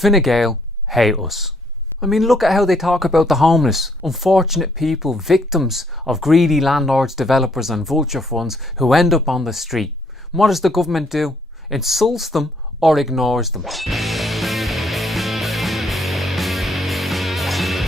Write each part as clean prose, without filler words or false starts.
Fine Gael hate us. I mean, look at how they talk about the homeless, unfortunate people, victims of greedy landlords, developers and vulture funds who end up on the street. And what does the government do? Insults them or ignores them.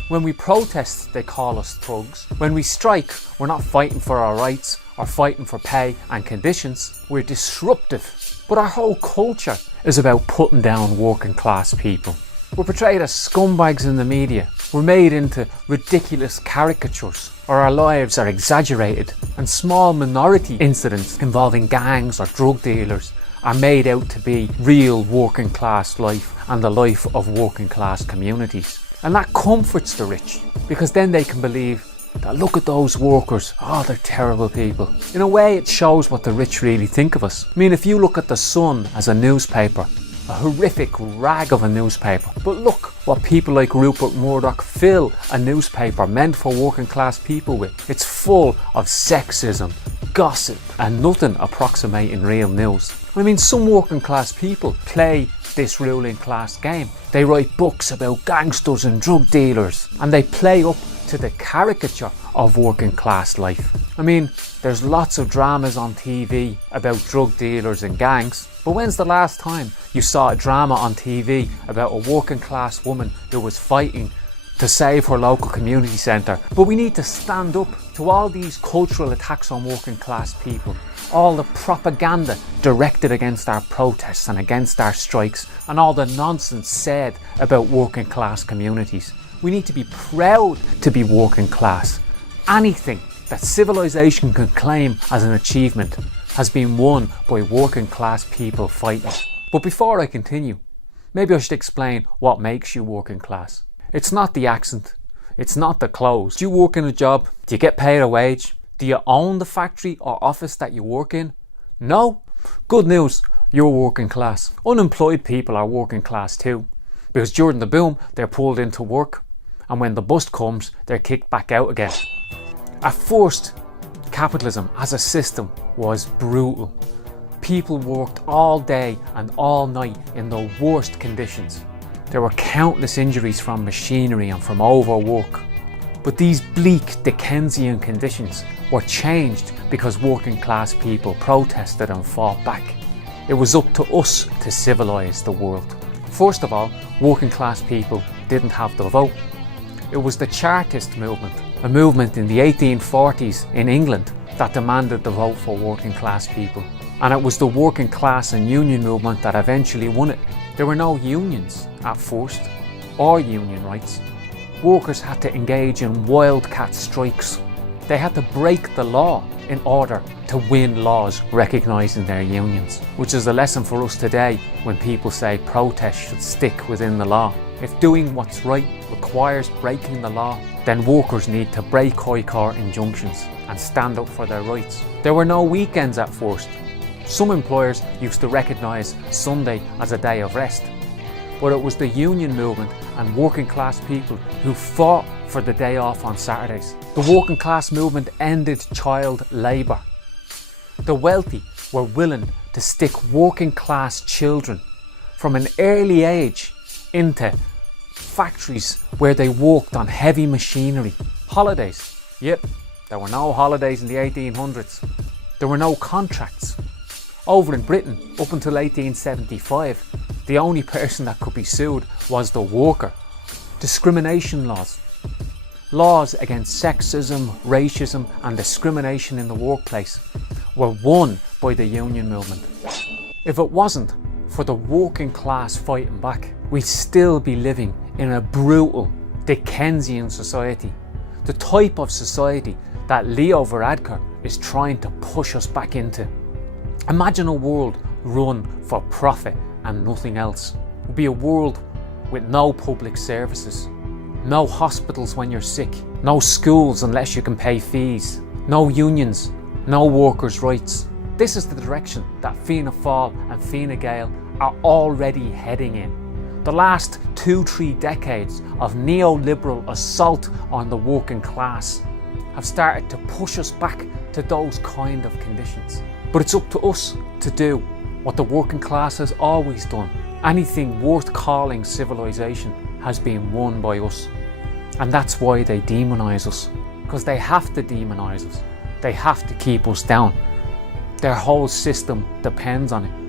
When we protest, they call us thugs. When we strike, we're not fighting for our rights or fighting for pay and conditions. We're disruptive. But our whole culture is about putting down working class people. We're portrayed as scumbags in the media. We're made into ridiculous caricatures, or our lives are exaggerated, and small minority incidents involving gangs or drug dealers are made out to be real working class life and the life of working class communities. And that comforts the rich, because then they can believe that look at those workers, oh, they're terrible people. In a way, it shows what the rich really think of us. I mean, if you look at the Sun as a newspaper, a horrific rag of a newspaper, but look what people like Rupert Murdoch fill a newspaper meant for working class people with. It's full of sexism, gossip and nothing approximating real news. I mean, some working class people play this ruling class game. They write books about gangsters and drug dealers, and they play up to the caricature of working class life. I mean, there's lots of dramas on TV about drug dealers and gangs, but when's the last time you saw a drama on TV about a working class woman who was fighting to save her local community centre? But we need to stand up to all these cultural attacks on working class people, all the propaganda directed against our protests and against our strikes, and all the nonsense said about working class communities. We need to be proud to be working class. Anything that civilisation can claim as an achievement has been won by working class people fighting. But before I continue, maybe I should explain what makes you working class. It's not the accent, it's not the clothes. Do you work in a job? Do you get paid a wage? Do you own the factory or office that you work in? No? Good news, you're working class. Unemployed people are working class too, because during the boom they're pulled into work, and when the bust comes they're kicked back out again. At first, capitalism as a system was brutal. People worked all day and all night in the worst conditions. There were countless injuries from machinery and from overwork. But these bleak Dickensian conditions were changed because working class people protested and fought back. It was up to us to civilise the world. First of all, working class people didn't have the vote. It was the Chartist movement, a movement in the 1840s in England that demanded the vote for working class people. And it was the working class and union movement that eventually won it. There were no unions at first, or union rights. Workers had to engage in wildcat strikes. They had to break the law in order to win laws recognising their unions, which is a lesson for us today when people say protest should stick within the law. If doing what's right requires breaking the law, then workers need to break high court injunctions and stand up for their rights. There were no weekends at first. Some employers used to recognise Sunday as a day of rest, but it was the union movement and working class people who fought for the day off on Saturdays. The working class movement ended child labour. The wealthy were willing to stick working class children from an early age into factories where they worked on heavy machinery. Holidays. Yep, there were no holidays in the 1800s. There were no contracts. Over in Britain, up until 1875, the only person that could be sued was the worker. Discrimination laws. Laws against sexism, racism and discrimination in the workplace were won by the union movement. If it wasn't for the working class fighting back, we'd still be living in a brutal Dickensian society. The type of society that Leo Varadkar is trying to push us back into. Imagine a world run for profit and nothing else. It would be a world with no public services, no hospitals when you're sick, no schools unless you can pay fees, no unions, no workers' rights. This is the direction that Fianna Fáil and Fine Gael are already heading in. The last 2-3 decades of neoliberal assault on the working class have started to push us back to those kind of conditions. But it's up to us to do what the working class has always done, Anything worth calling civilization has been won by us. And that's why they demonize us. Because they have to demonize us. They have to keep us down. Their whole system depends on it.